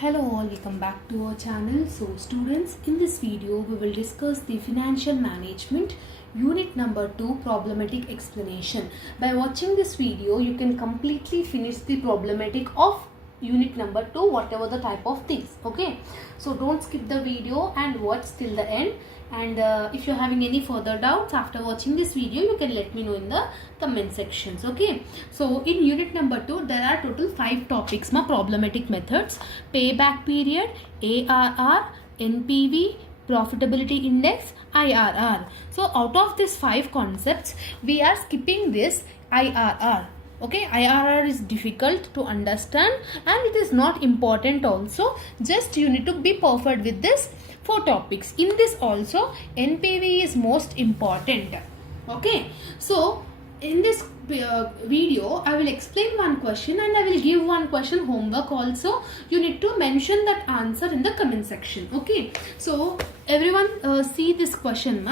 Hello all, welcome back to our channel. So students, in this video we will discuss the financial management unit number 2 problematic explanation. By watching this video you can completely finish the problematic of unit number 2 whatever the type of things. Okay, so don't skip the video and watch till the end. And if you're having any further doubts after watching this video, you can let me know in the comment sections. Okay, so in unit number 2 there are total 5 topics problematic methods: payback period, ARR, NPV, profitability index, IRR. So out of these 5 concepts we are skipping this IRR. Okay, IRR is difficult to understand and it is not important also. Just you need to be perfect with this 4 topics. In this also NPV is most important. Okay, so in this video I will explain one question and I will give one question homework also. You need to mention that answer in the comment section. Okay, so everyone see this question.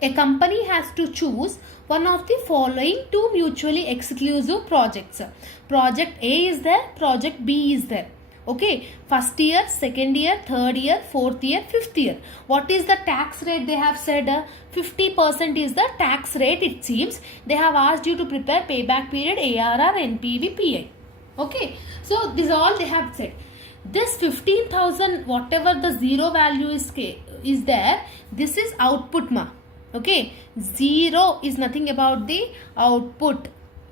A company has to choose one of the following 2 mutually exclusive projects. Project A is there, project B is there. Okay, first year, second year, third year, fourth year, fifth year. What is the tax rate they have said? 50% is the tax rate it seems. They have asked you to prepare payback period, ARR, NPV, PA. Okay, so this all they have said. This 15,000 whatever the zero value is there, this is output Okay, 0 is nothing about the output.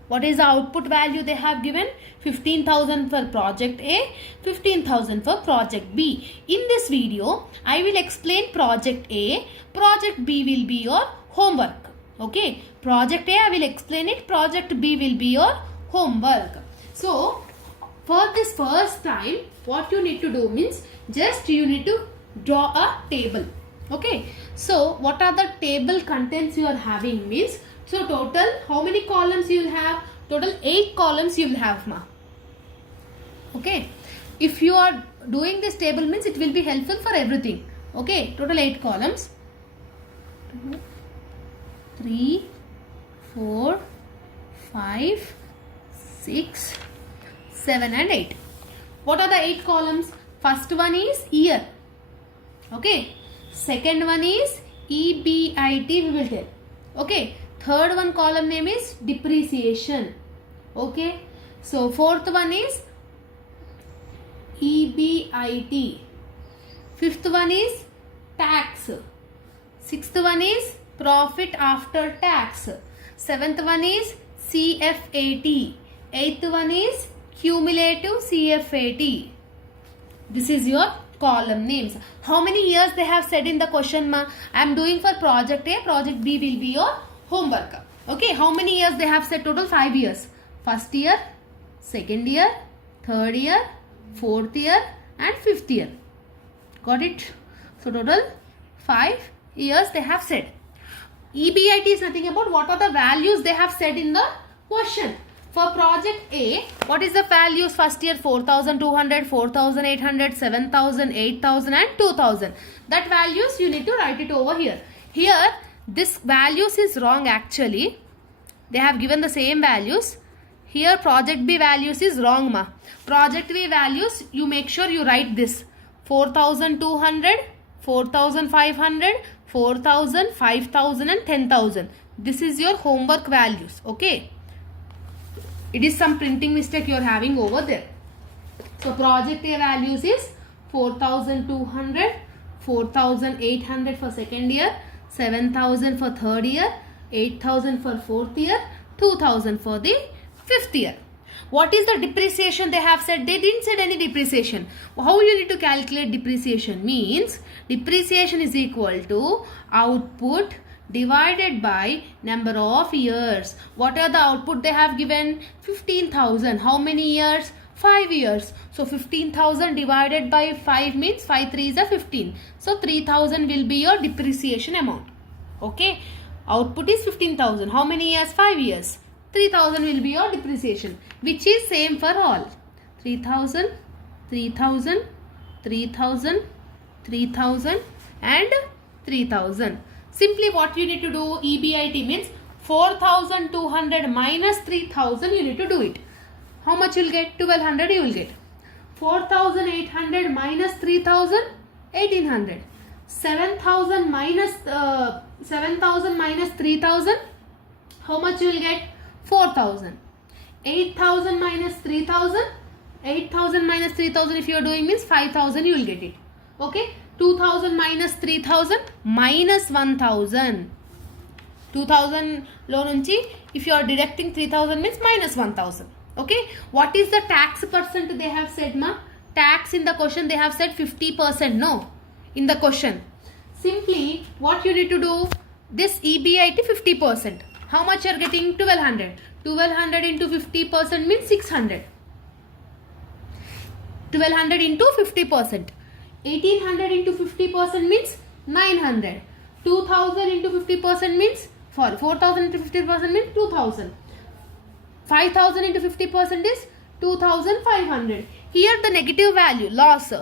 What is the output value they have given? 15,000 for project A, 15,000 for project B. In this video, I will explain project A, project B will be your homework. Okay, project A I will explain it, project B will be your homework. So, for this first time, what you need to do means, just you need to draw a table. Okay, so what are the table contents you are having means, so total how many columns you will have? Total 8 columns you will have Okay, if you are doing this table means it will be helpful for everything. Okay, total 8 columns. 2, 3, 4, 5, 6, 7 and 8. What are the 8 columns? First one is year. Okay, second one is EBIT we will tell. Okay, third one column name is depreciation. Okay, so fourth one is EBIT. Fifth one is tax. Sixth one is profit after tax. Seventh one is CFAT. Eighth one is cumulative CFAT. This is your column names. How many years they have said in the question I am doing for project A, project B will be your homework. Okay, how many years they have said? Total 5 years. First year, second year, third year, fourth year and fifth year. Got it? So total 5 years they have said. EBIT is nothing about what are the values they have said in the question. For project A, what is the values? First year 4,200, 4,800, 7,000, 8,000 and 2,000. That values you need to write it over here. Here this values is wrong actually. They have given the same values. Here project B values is wrong Project B values you make sure you write this. 4,200, 4,500, 4,000, 5,000 and 10,000. This is your homework values. Okay. It is some printing mistake you are having over there. So project A values is 4,200, 4,800 for second year, 7,000 for third year, 8,000 for fourth year, 2,000 for the fifth year. What is the depreciation they have said? They didn't said any depreciation. How you need to calculate depreciation? Means depreciation is equal to output divided by number of years. What are the output they have given? 15,000. How many years? 5 years. So 15,000 divided by 5 means 5 3s are 15. So 3,000 will be your depreciation amount. Okay. Output is 15,000. How many years? 5 years. 3,000 will be your depreciation, which is same for all. 3,000, 3,000, 3,000, 3,000 and 3,000. Simply what you need to do, EBIT means 4,200 minus 3,000 you need to do it. How much you will get? 1,200 you will get. 4,800 minus 3,000, 1,800. 7,000 minus 3,000, how much you will get? 4,000. 8,000 minus 3,000, 8,000 minus 3,000 if you are doing means 5,000 you will get it. Okay, 2,000 minus 3,000 minus 1,000. 2,000 lo nunchi if you are deducting 3,000 means minus 1,000. Okay, what is the tax percent they have said, ma? Tax in the question they have said 50%, no? In the question. Simply what you need to do, this EBIT 50%. How much you are getting? 1,200. 1,200 into 50% means 600. 1,200 into 50%. 1,800 into 50% means 900. 2,000 into 50% means 4,000 into 50% means 2,000. 5,000 into 50% is 2,500. Here the negative value, loss.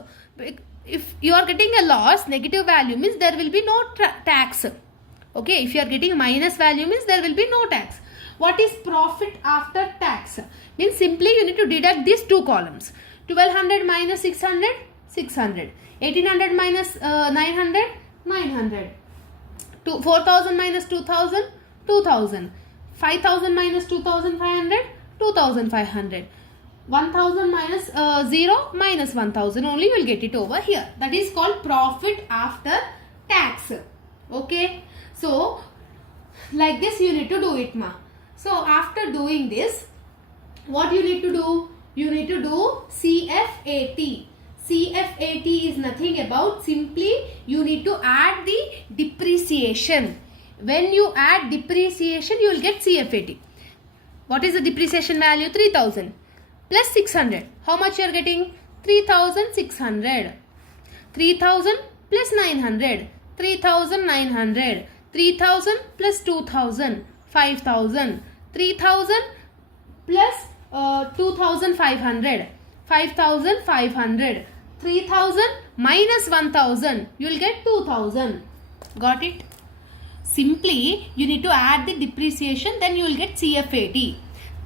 If you are getting a loss, negative value means there will be no tax. Okay, if you are getting minus value means there will be no tax. What is profit after tax? Means simply you need to deduct these two columns. 1,200 minus 600, 600. 1,800 minus 900, 900. 4,000 minus 2,000, 2,000. 5,000 minus 2,500, 2,500. 1,000 minus 0 minus 1,000 only will get it over here. That is called profit after tax. Okay. So, like this you need to do it, ma. So, after doing this, what you need to do? You need to do CFAT. CFAT is nothing about, simply you need to add the depreciation. When you add depreciation, you will get CFAT. What is the depreciation value? 3,000 plus 600. How much you are getting? 3,600. 3,000 plus 900. 3,900. 3,000 plus 2,000. 5,000. 3,000 plus 2,500. 5,500. 3,000 minus 1,000. You will get 2,000. Got it? Simply, you need to add the depreciation, then you will get CFAT.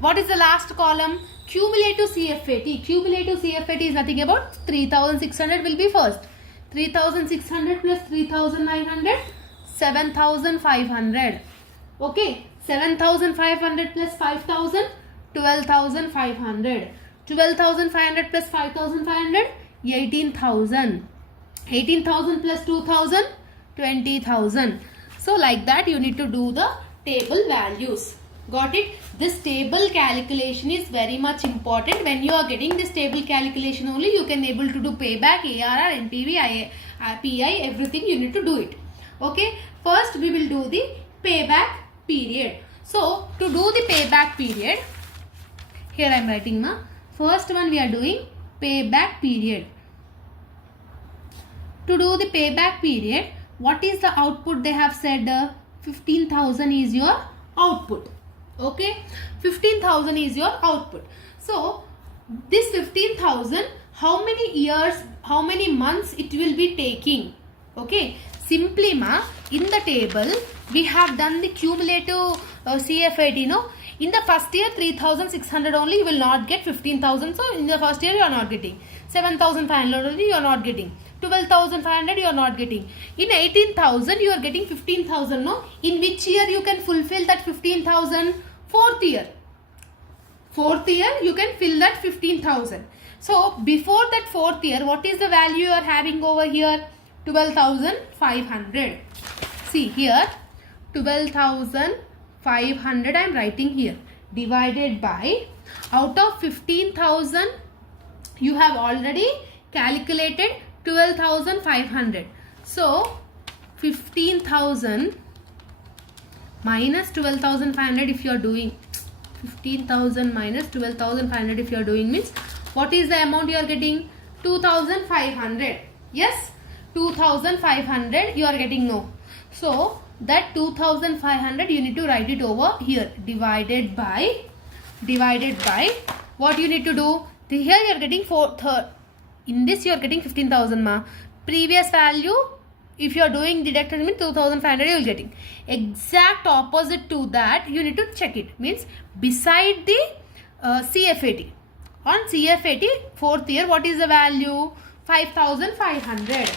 What is the last column? Cumulative CFAT. Cumulative CFAT is nothing about 3,600 will be first. 3,600 plus 3,900, 7,500. Okay, 7,500 plus 5,000, 12,500. 12,500 plus 5,500, 18,000. 18,000 plus 2,000, 20,000. So like that you need to do the table values. Got it? This table calculation is very much important. When you are getting this table calculation only, you can able to do payback, ARR, NPV, PI, everything you need to do it. Okay. First we will do the payback period. So to do the payback period, here I am writing, ma. First one we are doing payback period. To do the payback period, what is the output they have said? 15,000 is your output. Okay, 15,000 is your output. So this 15,000, how many years, how many months it will be taking? Okay, simply, ma, in the table we have done the cumulative CFAT, no? In the first year 3,600 only, you will not get 15,000. So in the first year you are not getting. 7,500 only you are not getting. 12,500 you are not getting. In 18,000 you are getting 15,000, no? In which year you can fulfill that 15,000? Fourth year. Fourth year you can fill that 15,000. So before that fourth year, what is the value you are having over here? 12,500. See here, 12,500 I am writing here, divided by, out of 15,000 you have already calculated 12,500. So 15,000 minus 12,500 if you are doing, 15,000 minus 12,500 if you are doing means, what is the amount you are getting? 2,500. Yes, 2,500 you are getting, no. So that 2,500 you need to write it over here, divided by, what you need to do? Here you are getting in this you are getting 15,000, ma. Previous value, if you are doing deduction means 2,500 you will getting. Exact opposite to that you need to check it. Means beside the CFAT On CFAT 4th year, what is the value? 5,500.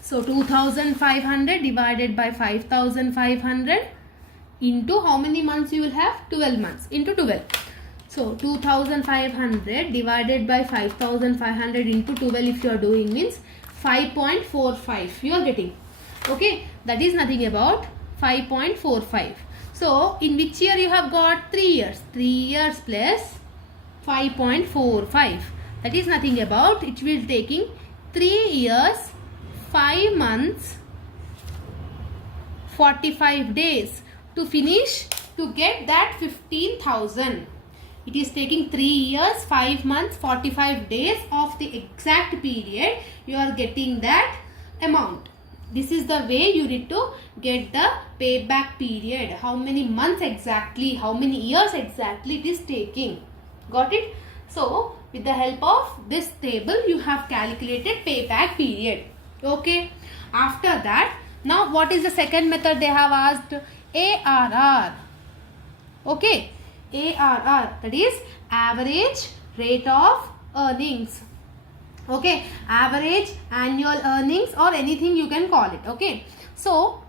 So 2,500 divided by 5,500 into how many months you will have? 12 months into 12. So 2,500 divided by 5,500 into 12 if you are doing means 5.45 you are getting. Okay, that is nothing about 5.45. So in which year you have got? 3 years. 3 years plus 5.45. That is nothing about, it will taking 3 years, 5 months, 45 days to finish to get that 15,000. It is taking 3 years, 5 months, 45 days of the exact period. You are getting that amount. This is the way you need to get the payback period. How many months exactly, how many years exactly it is taking. Got it? So, with the help of this table, you have calculated payback period. Okay. After that, now what is the second method they have asked? ARR. Okay. ARR, that is average rate of earnings. Okay, average annual earnings or anything you can call it. Okay, so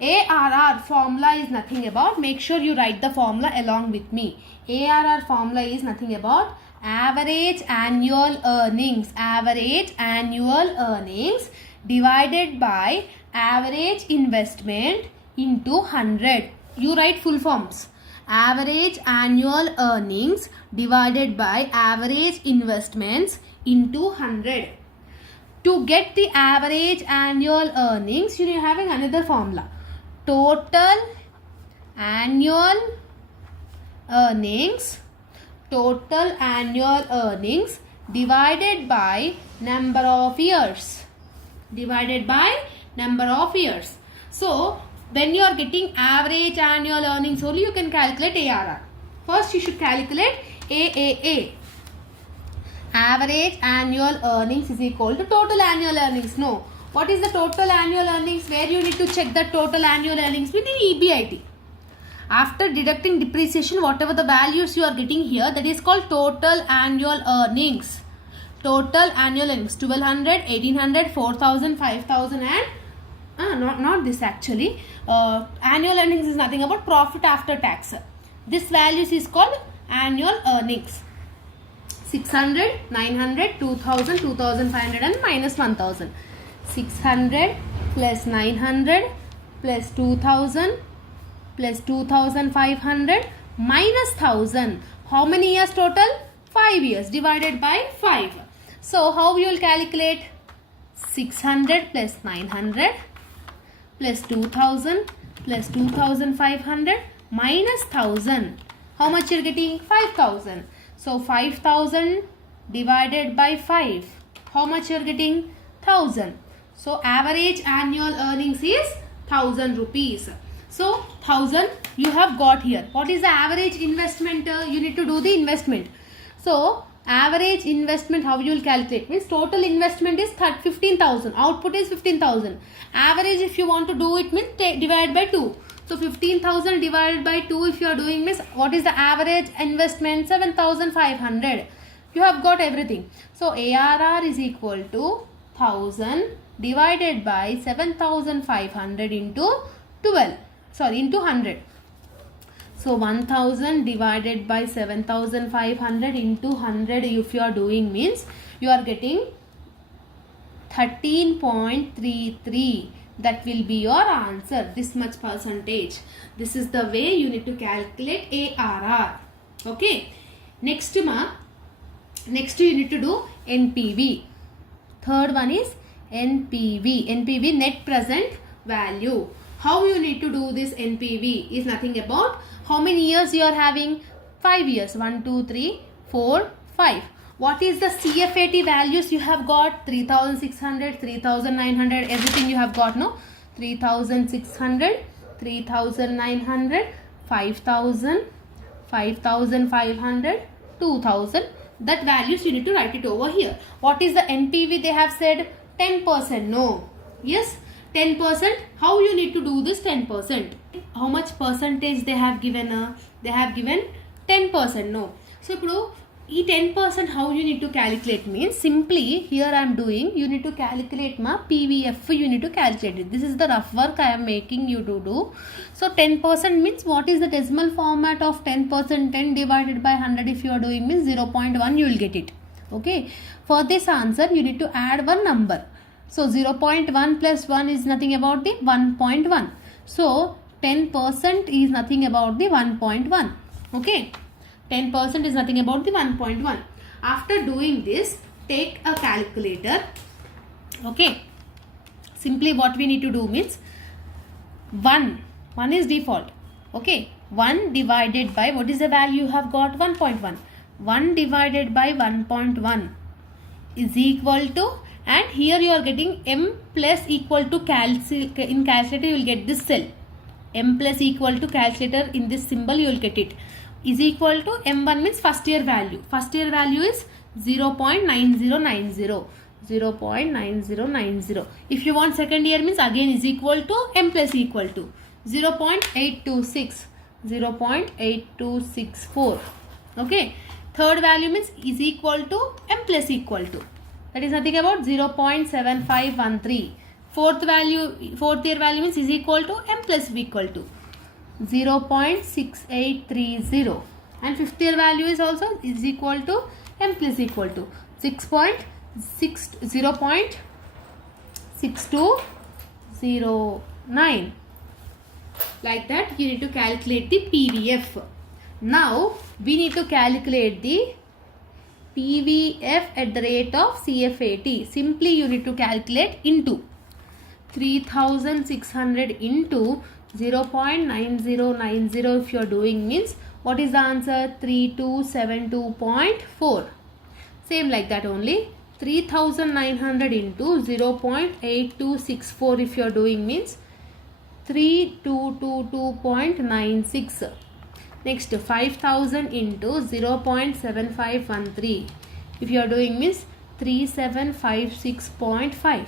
ARR formula is nothing about, make sure you write the formula along with me. ARR formula is nothing about average annual earnings. Average annual earnings divided by average investment into 100. You write full forms. Average annual earnings divided by average investments into 100. To get the average annual earnings, you are having another formula. Total annual earnings. Total annual earnings divided by number of years. Divided by number of years. So, when you are getting average annual earnings only, you can calculate ARR. First, you should calculate AAA. Average annual earnings is equal to total annual earnings. No. What is the total annual earnings? Where you need to check the total annual earnings? Within EBIT. After deducting depreciation, whatever the values you are getting here, that is called total annual earnings. Total annual earnings. 1,200, 1,800, 4,000, 5,000 and not this actually. Annual earnings is nothing about profit after tax. This values is called annual earnings. 600, 900, 2,000, 2,500 and minus 1,000. 600 plus 900 plus 2,000 plus 2,500 minus 1,000. How many years total? 5 years divided by 5. So how you will calculate? 600 plus 900 plus 2,000 plus 2,500 minus 1,000. How much you are getting? 5,000. So 5,000 divided by 5. How much you are getting? 1,000. So average annual earnings is 1,000 rupees. So 1,000 you have got here. What is the average investment? You need to do the investment. So average investment, how you will calculate? Means total investment is 15,000. Output is 15,000. Average if you want to do it means divide by 2. So 15,000 divided by 2 if you are doing means what is the average investment? 7,500. You have got everything. So ARR is equal to 1,000 divided by 7,500 into 12. Sorry, into 100. So 1,000 divided by 7,500 into 100 if you are doing means you are getting 13.33. That will be your answer. This much percentage. This is the way you need to calculate ARR. Okay. Next you need to do NPV. Third one is NPV. NPV, net present value. How you need to do this NPV is nothing about how many years you are having? 5 years. 1, 2, 3, 4, 5. What is the CFAT values you have got? 3,600, 3,900, everything you have got, no? 3,600, 3,900, 5,000, 5,500, 2,000. That values you need to write it over here. What is the NPV they have said? 10%. No. Yes. 10%. How you need to do this 10%? How much percentage they have given? They have given 10%. No. So, 10% how you need to calculate means simply here I am doing, you need to calculate ma PVF, you need to calculate it. This is the rough work I am making you to do. So 10% means what is the decimal format of 10%? 10 divided by 100 if you are doing means 0.1 you will get it. Okay. For this answer you need to add one number. So 0.1 plus 1 is nothing about the 1.1. So 10% is nothing about the 1.1. Okay. 10% is nothing about the 1.1. After doing this, take a calculator. Okay. Simply what we need to do means 1 is default. Okay. 1 divided by, what is the value you have got? 1.1. 1 divided by 1.1 is equal to, and here you are getting m plus equal to in calculator you will get this cell. M plus equal to calculator in this symbol you will get it. Is equal to M1 means first year value. First year value is 0.9090. 0.9090. If you want second year means again is equal to M plus equal to 0.826. 0.8264. Okay. Third value means is equal to M plus equal to. That is nothing about 0.7513. Fourth year value means is equal to M plus equal to 0.6830, and fifth year value is also is equal to M plus equal to 0.6209. Like that you need to calculate the PVF. Now we need to calculate the PVF at the rate of CFAT. Simply you need to calculate into 3600 into 0.9090 if you are doing means what is the answer? 3272.4. Same like that only. 3900 into 0.8264 if you are doing means 3222.96. Next 5000 into 0.7513 if you are doing means 3756.5.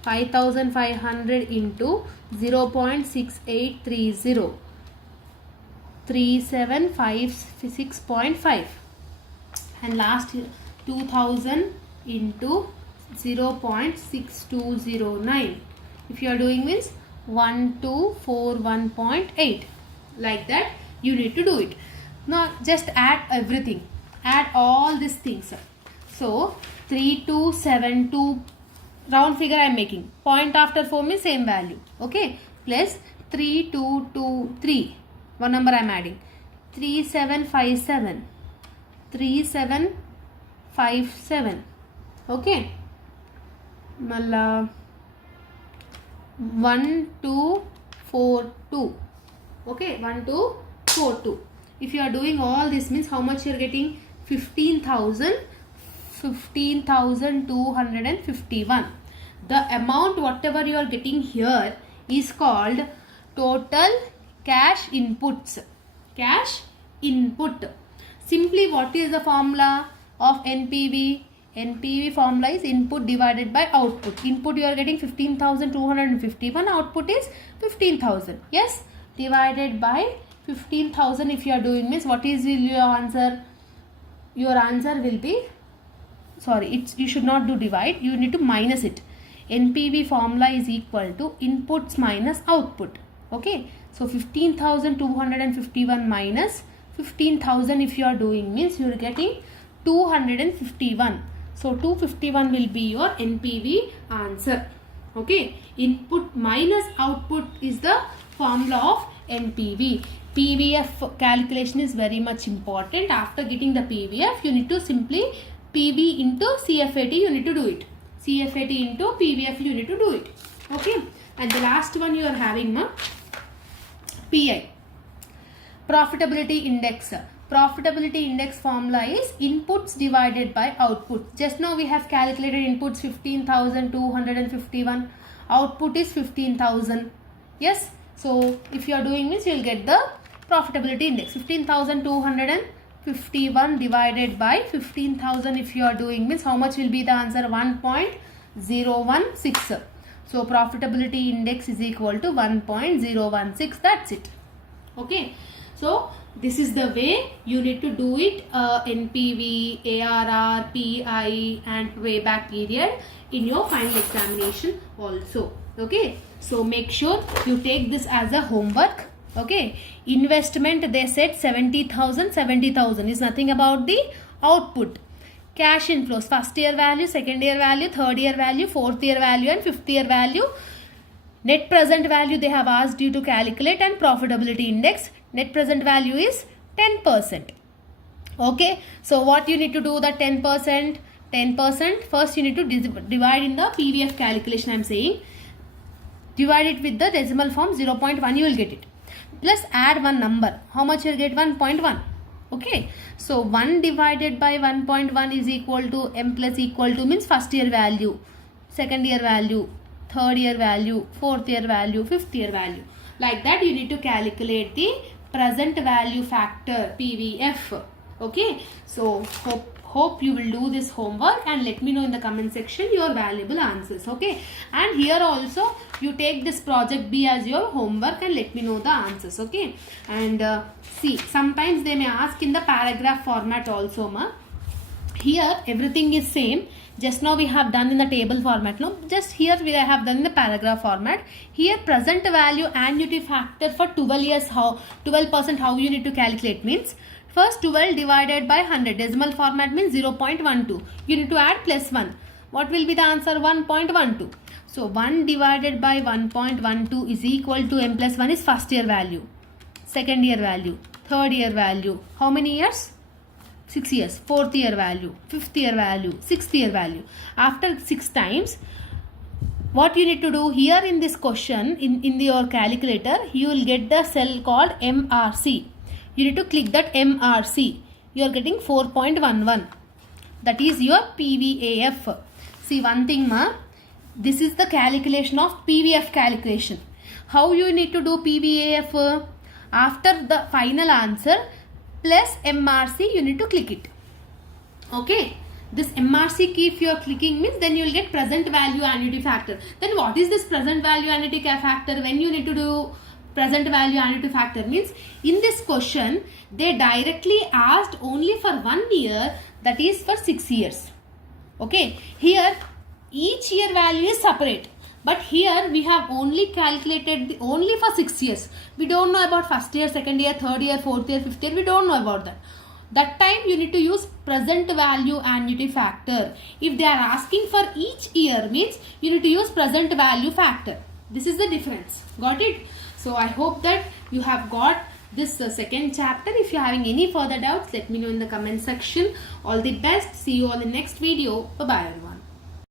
5500 into 0.6830, 3756.5, and last 2000 into 0.6209 if you are doing means 1241.8. Like that you need to do it. Now just add everything, add all these things. So 3272, round figure I am making, point after 4 means same value. Okay. Plus 3223, one number I am adding, 3757, 3757. Okay. Malla 1242. Okay. 1242. If you are doing all this means how much you are getting? 15,251. The amount whatever you are getting here is called total cash inputs. Cash input. Simply what is the formula of NPV? NPV formula is input divided by output. Input you are getting 15,251. Output is 15,000. Yes. Divided by 15,000 if you are doing means what is your answer? Your answer will be, sorry, you should not do divide, you need to minus it. NPV formula is equal to inputs minus output. Okay. So 15,251 minus 15,000 if you are doing means you are getting 251. So 251 will be your NPV answer. Okay. Input minus output is the formula of NPV. PVF calculation is very much important. After getting the PVF, you need to simply PV into CFAT, you need to do it. CFAT into PVF, you need to do it. Okay. And the last one you are having PI. Profitability index. Profitability index formula is inputs divided by output. Just now we have calculated inputs 15,251. Output is 15,000. Yes. So if you are doing this, you will get the profitability index. 15,251 divided by 15,000 if you are doing means how much will be the answer? 1.016. So profitability index is equal to 1.016. That's it. Okay. So This is the way you need to do it, NPV, ARR, PI and payback period in your final examination also. Okay, so make sure you take this as a homework. Okay, investment they said 70,000 is nothing about the output. Cash inflows, first year value, second year value, third year value, fourth year value and fifth year value. Net present value they have asked you to calculate, and profitability index. Net present value is 10%. Okay, so what you need to do, the 10%, first you need to divide in the PVF calculation. I am saying divide it with the decimal form 0.1, you will get it. Plus add one number. How much you will get? 1.1. Okay, so 1 divided by 1.1 is equal to m plus equal to means first year value, second year value, third year value, fourth year value, fifth year value. Like that you need to calculate the present value factor, PVF. Okay, so hope you will do this homework and let me know in the comment section your valuable answers. Okay, and here also you take this project B as your homework and let me know the answers. Okay, and see, sometimes they may ask in the paragraph format also, ma. Here everything is same. Just now we have done in the table format. No, just here we have done in the paragraph format. Here present value annuity factor for 12 years, how 12% how you need to calculate means, first 12 divided by 100, decimal format means 0.12. You need to add plus 1. What will be the answer? 1.12. So 1 divided by 1.12 is equal to m plus 1 is first year value, second year value, third year value. How many years? 6 years. Fourth year value, fifth year value, sixth year value. After 6 times, what you need to do here in this question, in your calculator, you will get the cell called MRC. You need to click that MRC. You are getting 4.11. That is your PVAF. See one thing, ma. This is the calculation of PVF calculation. How you need to do PVAF? After the final answer plus MRC, you need to click it. Okay, this MRC key if you are clicking means then you will get present value annuity factor. Then what is this present value annuity factor? When you need to do present value annuity factor means, in this question they directly asked only for 1 year, that is for 6 years. Okay, here each year value is separate, but here we have only calculated only for 6 years. We don't know about first year, second year, third year, fourth year, fifth year. We don't know about that. That time you need to use present value annuity factor. If they are asking for each year means you need to use present value factor. This is the difference. Got it? So I hope that you have got this second chapter. If you are having any further doubts, let me know in the comment section. All the best. See you all in the next video. Bye bye everyone.